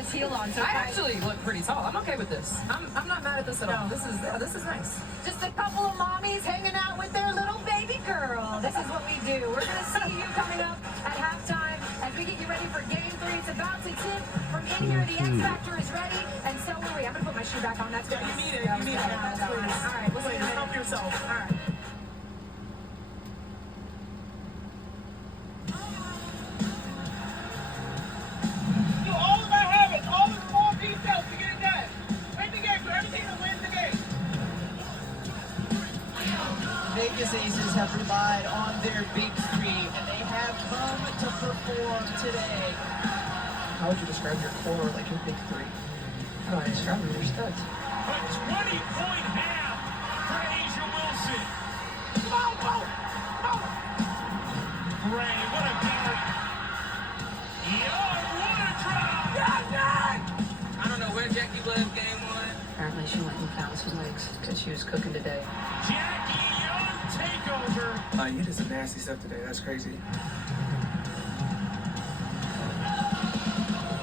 his heel on. So I actually look pretty tall. I'm okay with this. I'm not mad at this at all. This is nice. Just a couple of mommies hanging out with their little baby girl. This is what we do. We're going to see you coming up at halftime as we get you ready for Game 3. It's about to tip from in here. The X Factor is ready, and so are we. I'm going to put my shoe back on. That's good. You need it. You need it. All right. Let's help yourself. All right. Vegas Aces have relied on their big three, and they have come to perform today. How would you describe your core, like your big three? How do I describe your studs? A 20-point half for Asia Wilson. Gray, what a carry. Young, what a drop. I don't know where Jackie was game 1. Apparently she went and found some legs because she was cooking today. Jackie Young takeover. You did some nasty stuff today. That's crazy.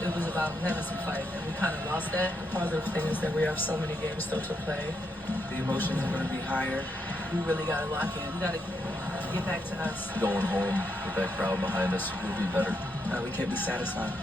It was about having some fight, and we kind of lost that. The positive thing is that we have so many games still to play. The emotions are going to be higher. We really got to lock in. We got to get back to us. Going home with that crowd behind us will be better. We can't be satisfied.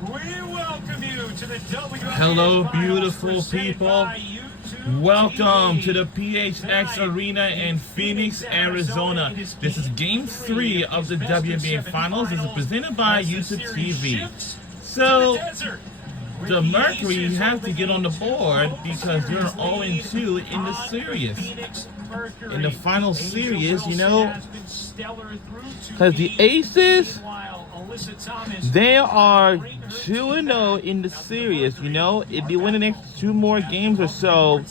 We welcome you to the WNBA Hello, Finals beautiful presented people. by YouTube Welcome TV. to the PHX Arena in Phoenix, Arizona. This is Game 3 of the WNBA Finals. This is presented by YouTube TV. So, the Mercury have to get on the board because they're 0-2 in the series. In the final series, you know, because the Aces, they are 2-0 in the series, you know. If they win the next 2 more games or so,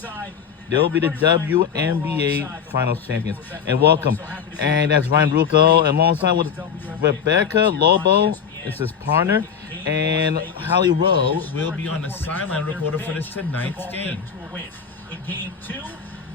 they'll be the WNBA Finals champions. And welcome. And that's Ryan Rucco, alongside with Rebecca Lobo, it's his partner, and Holly Rowe will be on the sideline recorder for this tonight's game. In Game 2,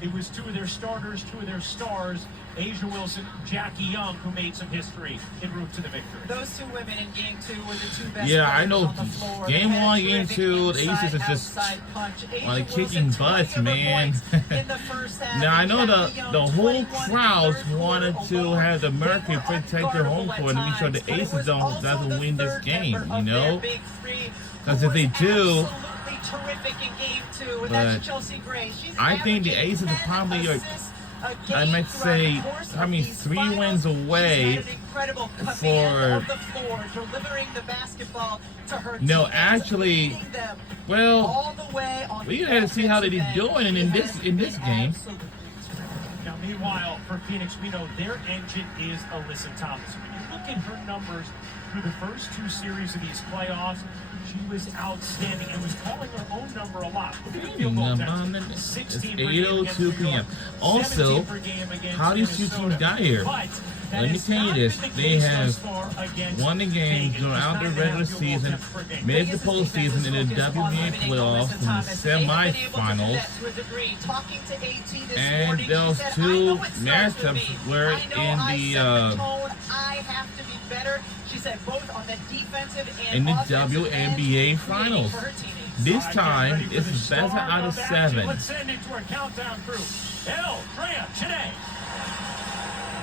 it was 2 of their starters, 2 of their stars, Asia Wilson, Jackie Young, who made some history en route to the victory. Those 2 women in Game 2 were the 2 best. Yeah, I know. on the floor. Game They had 1, Game terrific 2, the Aces is just inside-outside punch. Asia like kicking Wilson, butts, 20 man. points in the first half. Now I know Jackie Young, the whole 21 crowd third wanted quarter to alone. have the They Mercury were protect their home unguardable court and make sure at the times, but it Aces was also doesn't the win this third game, member you of know. their big three Because who if they was do, absolutely terrific in Game 2, and but that's Chelsea Gray. She's I think the averaging Aces are 10 probably, assists a I game might throughout say, the course of probably these 3 finals. wins away She's had an incredible command for- of the floor, delivering the basketball to her No, teammates, actually, leading them well, all the way on we the had to see how they're offensive doing end. in She this has in this been game. absolutely terrific. Now, meanwhile, for Phoenix, we know their engine is Alyssa Thomas. When you look at her numbers through the first 2 series of these playoffs, she was outstanding and was calling her own number a lot. Look at the field goal attempts. It's 16 per game against 8:02 New p.m. York, Also, 17 per game against how these 2 teams Minnesota. got here? But that Let me has tell you not this, been the they case have thus far against won the games Vegas. throughout It's the not regular gonna have field goal season, attempts per game. made the Vegas' postseason defense in is the focused on WNBA limiting playoffs Alyssa and the Thomas. They have been able to do semifinals. that to a degree. Talking to AT this And morning, she those said, 2 "I know it starts with matchups me. were I know in I the set the tone. I have to be better." She said both on the defensive and in the offensive end, WNBA creating finals. for her teammates. This All right, time, get ready for it's the better start out of of action. 7. Let's send it to our countdown crew. El, Drea, Chene.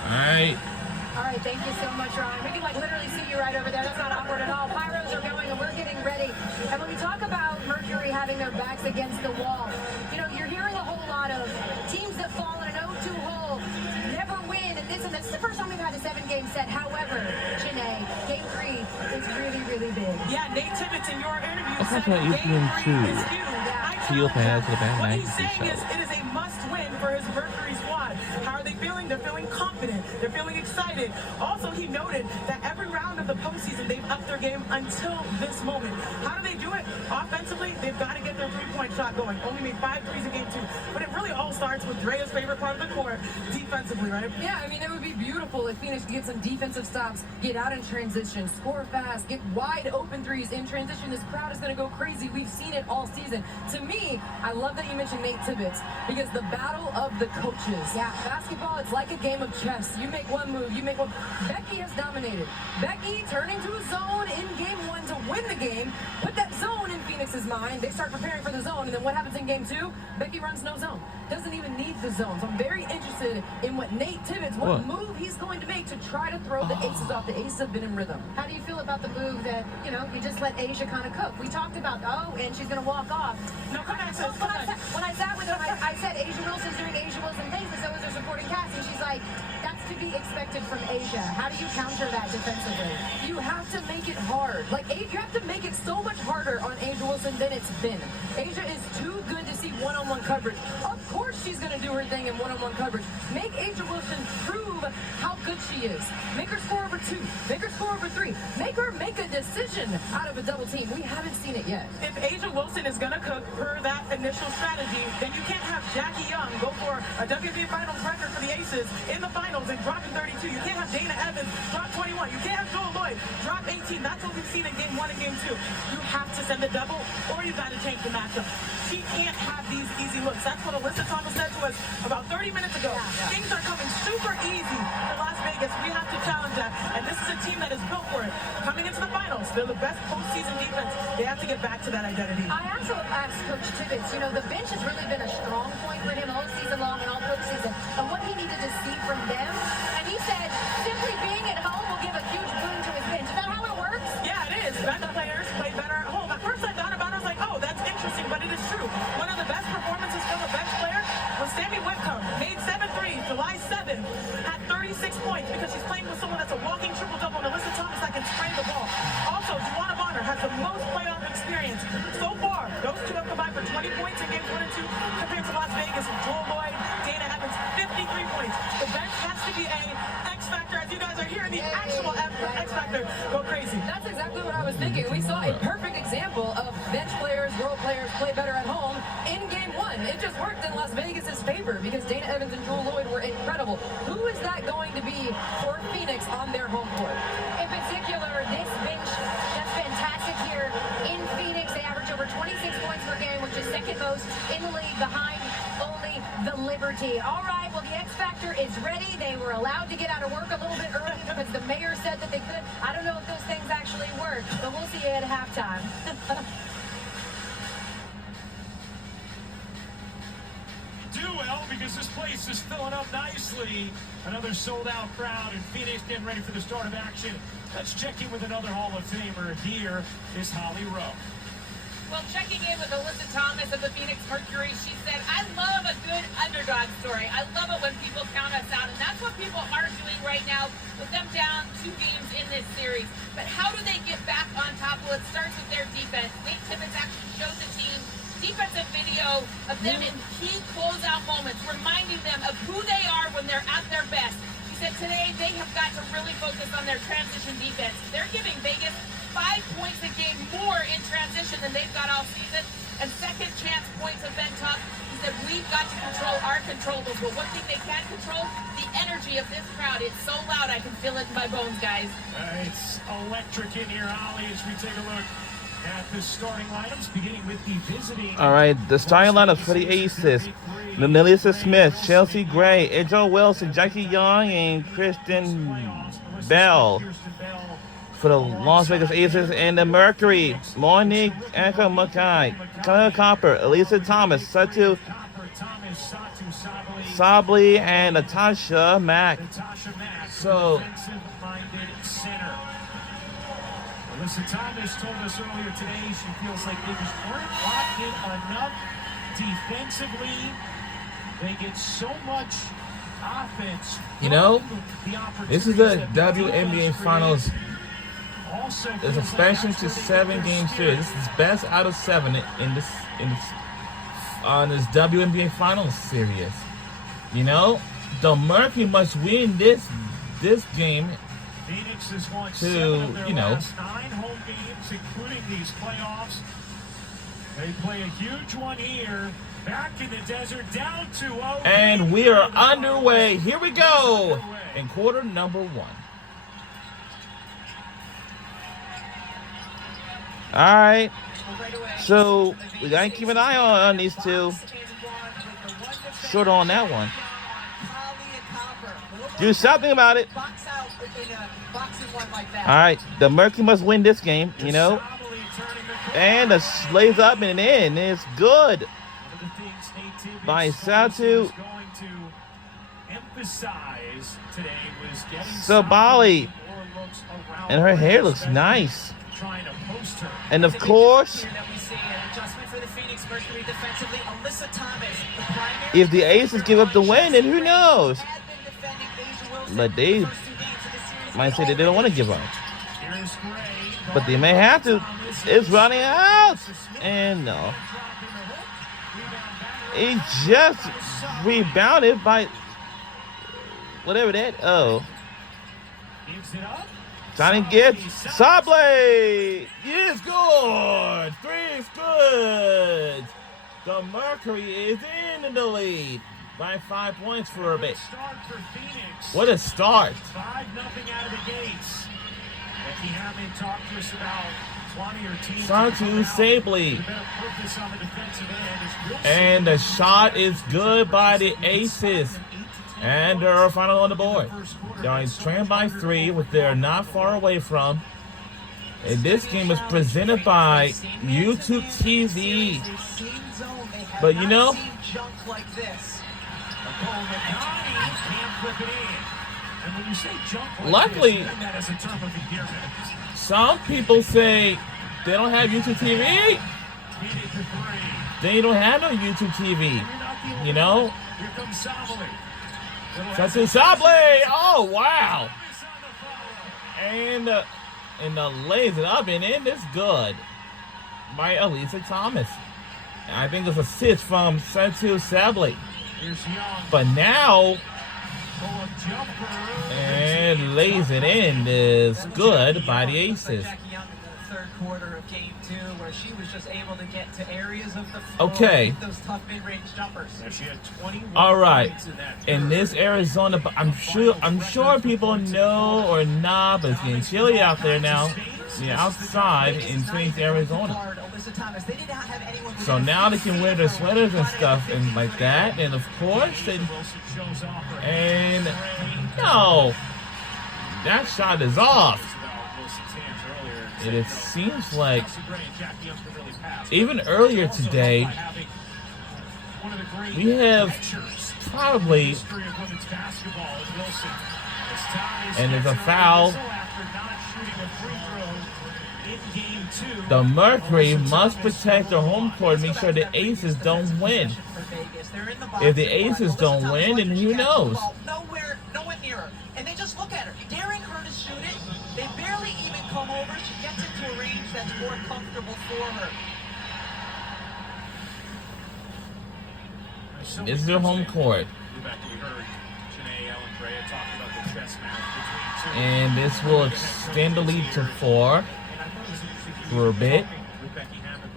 Alright. All right, thank you so much, Ryan. We can like literally see you right over there. That's not awkward at all. Pyros are going and we're getting ready. And when we talk about Mercury having their backs against the wall, you know, you're hearing a whole lot of teams that fall in an 0-2 hole, never win, and this and that's the first time we've had a 7-game set. However, Janae, Game 3 is really, really big. Yeah, Nate Tibbetts in your interview Of course, said it's Game been 3 2. is huge. I Heel challenge pass to the that. back What nine he's to saying show. is it is a must-win for his Mercury squad. How are they feeling? They're feeling confident. They're feeling excited. Also, he noted that every round of the postseason, they've upped their game until this moment. How do they do it? Offensively, they've got to get their 3-point shot going. Only made 5 threes in Game 2. But it really all starts with Drea's favorite part of the court, defensively, right? Yeah, I mean, it would be beautiful if Phoenix could get some defensive stops, get out in transition, score fast, get wide open threes in transition. This crowd is going to go crazy. We've seen it all season. To me, I love that you mentioned Nate Tibbetts because the battle of the coaches Yeah, basketball, it's like a game of chess. You make one move, you make one. Becky has dominated. Becky turning to a zone in game 1 to win the game. Put that zone in Phoenix's mind. They start preparing for the zone, and then what happens in game 2? Becky runs no zone. Doesn't even need the zone. So I'm very interested in what Nate Tibbetts, what move he's going to make to try to throw the aces off. The aces have been in rhythm. How do you feel about the move that, you know, you just let Asia kind of cook? We talked about, and she's going to walk off. No, come back, sis. When I sat with her, I said Asia Wilson's doing Asia Wilson things, and so is her supporting cast, and she's like, that's to be expected from Asia. How do you counter that defensively? You have to make it hard. Like, you have to make it so much harder on Asia Wilson than it's been. Asia is too good to see one-on-one coverage. Of course she's going to do her thing in one-on-one coverage. Make Asia Wilson prove how good she is. Make her score over 2. Make her score over 3. Make her make a decision out of a double team. We haven't seen it yet. If Asia Wilson is going to cook per that initial strategy, then you can't have Jackie Young go for a WNBA Finals record for the Aces in the finals and drop in 32. You can't have Dana Evans drop 21. You can't have Joel Lloyd drop 18. That's what we've seen in game 1 and game 2. You have to send the double, or you got to change the matchup. She can't have these easy looks. That's what Alyssa Thomas said to us about 30 minutes ago. Things are coming super easy to Las Vegas. We have to challenge that. And this is a team that is built for it. Coming into the finals, they're the best postseason defense. They have to get back to that identity. I also asked Coach Tibbetts, you know, the bench has really been a strong point for him all season long and all postseason, and what he needed to see from them. And he said, simply being at home will give a huge boon to his bench. Is that how it works? Yeah, it is. Bench players play better at home. At first I thought about it, I was like, oh, that's interesting, but it is true. One of the best performances from a bench player was Sammy Whitcomb. Made 7 threes July 7th, had 36 points because she's playing with someone that's a walking triple-double, and Alyssa Thomas that can spray the ball. Also, Juwana Bonner has the most playoff experience so far. Those two have combined for 20 points in games 1 and 2 compared to Las Vegas with Joel Lloyd, Dana Evans, 53 points. The bench has to be a X factor, as you guys are hearing the actual X factor go crazy. That's exactly what I was thinking. We saw a perfect example of bench players, role players play better at home in game 1. It just worked in Las Vegas's favor because Dana Evans and Joel Lloyd were incredible. Who is that going to be for Phoenix on their home court? In particular, this bench that's fantastic here in Phoenix. They average over 26 points per game, which is second most in the league behind only the Liberty. All right, well, the X Factor is ready. They were allowed to get out of work a little bit early because the mayor said that they could. I don't know if those things actually work, but we'll see at halftime. Do well because this place is filling up nicely. Another sold-out crowd in Phoenix getting ready for the start of action. Let's check in with another Hall of Famer. Here is Holly Rowe. Well, checking in with Alyssa Thomas of the Phoenix Mercury, she said, I love a good underdog story. I love it when people count us out, and that's what people are doing right now with them down 2 games in this series. But how do they get back on top? Well, it starts with their defense. Nate Tibbetts actually showed the team defensive video of them in key closeout moments, reminding them of who they are when they're at their best. He said today they have got to really focus on their transition defense. They're giving Vegas 5 points a game more in transition than they've got all season, and second chance points have been tough. He said we've got to control our controllables, but one thing they can control, the energy of this crowd. It's so loud I can feel it in my bones, guys. It's electric in here, Holly, as we take a look at the starting lineups, beginning with the visiting. All right, the starting lineups for the Aces: Melissa Smith, Chelsea Gray, Angel Wilson, Jackie Young, and Kristen Bell. For the Las Vegas Aces and the Mercury: Monique Anka Mackay, Kyle Copper, Elisa Thomas, Satu Sabli, and Natasha Mack. So, Alyssa Thomas told us earlier today she feels like they just weren't locked in enough defensively. They get so much offense. you know, this is the WNBA Finals. There's expansion to 7-game series. This is best out of 7 in this WNBA Finals series. You know, the Mercury must win this game Phoenix has won to, 7 of their you know, last 9 home games, including these playoffs. They play a huge one here. Back in the desert, down 2-0. and we are underway. Here we go in quarter number 1. All right, so we gotta keep an eye on these two. Short on that one. Do something about it. Box out in a boxing one like that. All right, the Mercury must win this game, you know. And the lays up and in. It's good. By Satu. Sabali. And her hair looks nice. And of course, if the Aces give up the win, then who knows? But they might say that they don't want to give up. But they may have to. It's running out. And no. He just rebounded by whatever that. Oh. Trying to get Sable. Yes, good. 3 is good. The Mercury is in the lead by 5 points for a bit. What a start. 5-0 out of the gates. Becky Hammond talked to us about 20 or teams. Satu Sabley. And the shot is good by the Aces. And they're finally on the board. They're trained by 3, which they're not far away from. And this game is presented by YouTube TV. But you know, luckily, some people say they don't have YouTube TV. They don't have no YouTube TV. You know? Satu Sable! Oh, wow! And lays it up and in. It's good by Elisa Thomas. I think it's a assist from Satu Sable. But now, and lays it in is good by the Aces. Third quarter of game 2, where she was just able to get to areas of the floor. Okay. With those tough mid-range jumpers. All right. In this Arizona, I'm sure people know or not, but it's getting chilly out there now. Yeah, outside in Phoenix, Arizona. So now they can wear their sweaters and stuff and like that, and of course, and no, that shot is off. It seems like even earlier today, we have probably, and there's a foul. The Mercury must protect their home court and make sure the Aces don't win. If the Aces don't win, then who knows? Nowhere near her. And they just look at her, daring her to shoot it. They barely even come over. She gets into a range that's more comfortable for her. This is their home court. And this will extend the lead to 4 for a bit.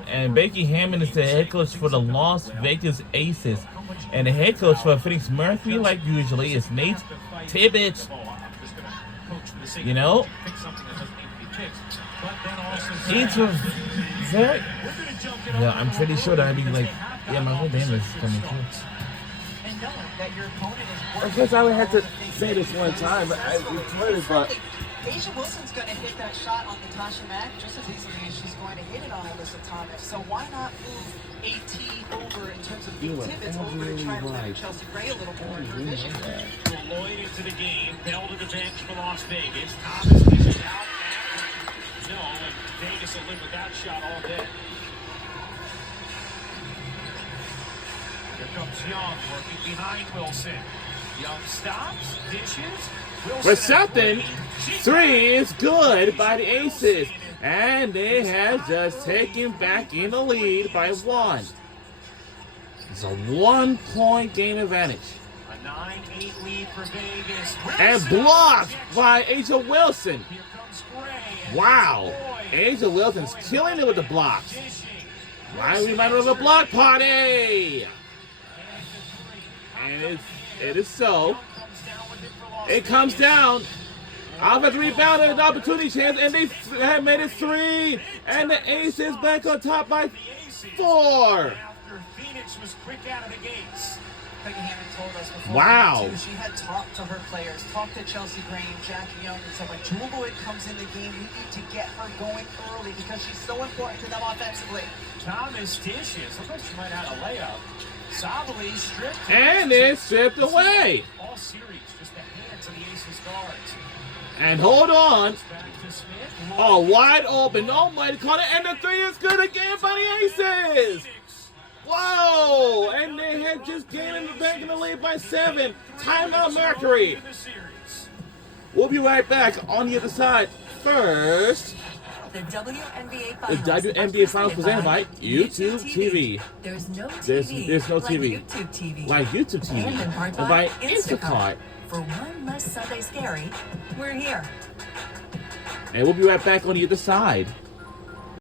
And Becky Hammond is the head coach for the Las Vegas Aces. And the head coach for Phoenix Mercury, like usually, is Nate Tibbetts. You know? It's a very... Yeah, I'm pretty sure that I'd be like, yeah, my whole band is coming too. I guess I would have to say this one time, but I recorded, but... Asia Wilson's going to hit that shot on Natasha Mack just as easily as she's going to hit it on Alyssa Thomas. So why not move AT over in terms of Nate Tibbetts over to try to limit Chelsea Gray a little more in her vision? Lloyd into the game, Bell to the bench for Las Vegas. Thomas dishes out. No, and Vegas will live with that shot all day. Here comes Young working behind Wilson. Young stops, dishes. For something, 3 is good by the Aces. And they have just taken back in the lead by 1. It's a 1-point game advantage. A 9-8 lead for Vegas. And blocked by Asia Wilson. Wow. Asia Wilson's killing it with the blocks. Why are we might have a block party? And it is so. It comes down. Offensive rebound and an opportunity chance, and they have made it 3. And the Aces back on top by 4. After Phoenix was quick out of the gates. Peggy Hammond told us before. Wow. She had talked to her players, talked to Chelsea Green, Jackie Young, and said, when Jewel Lloyd comes in the game, you need to get her going early because she's so important to them offensively. Thomas dishes. Looks like she might have a layup. Sabali stripped. And it's stripped away. All series, just the hands of the Aces guards. And hold on. Back to Smith. Oh, wide open. Oh my God. And the three is good again by the Aces. Whoa. And they had just gained back in the lead by 7. Timeout, Mercury. We'll be right back on the other side. First, the WNBA Finals presented by YouTube TV. There's no TV like YouTube TV. And by Instacart. For one less Sunday scary, we're here. And we'll be right back on the other side.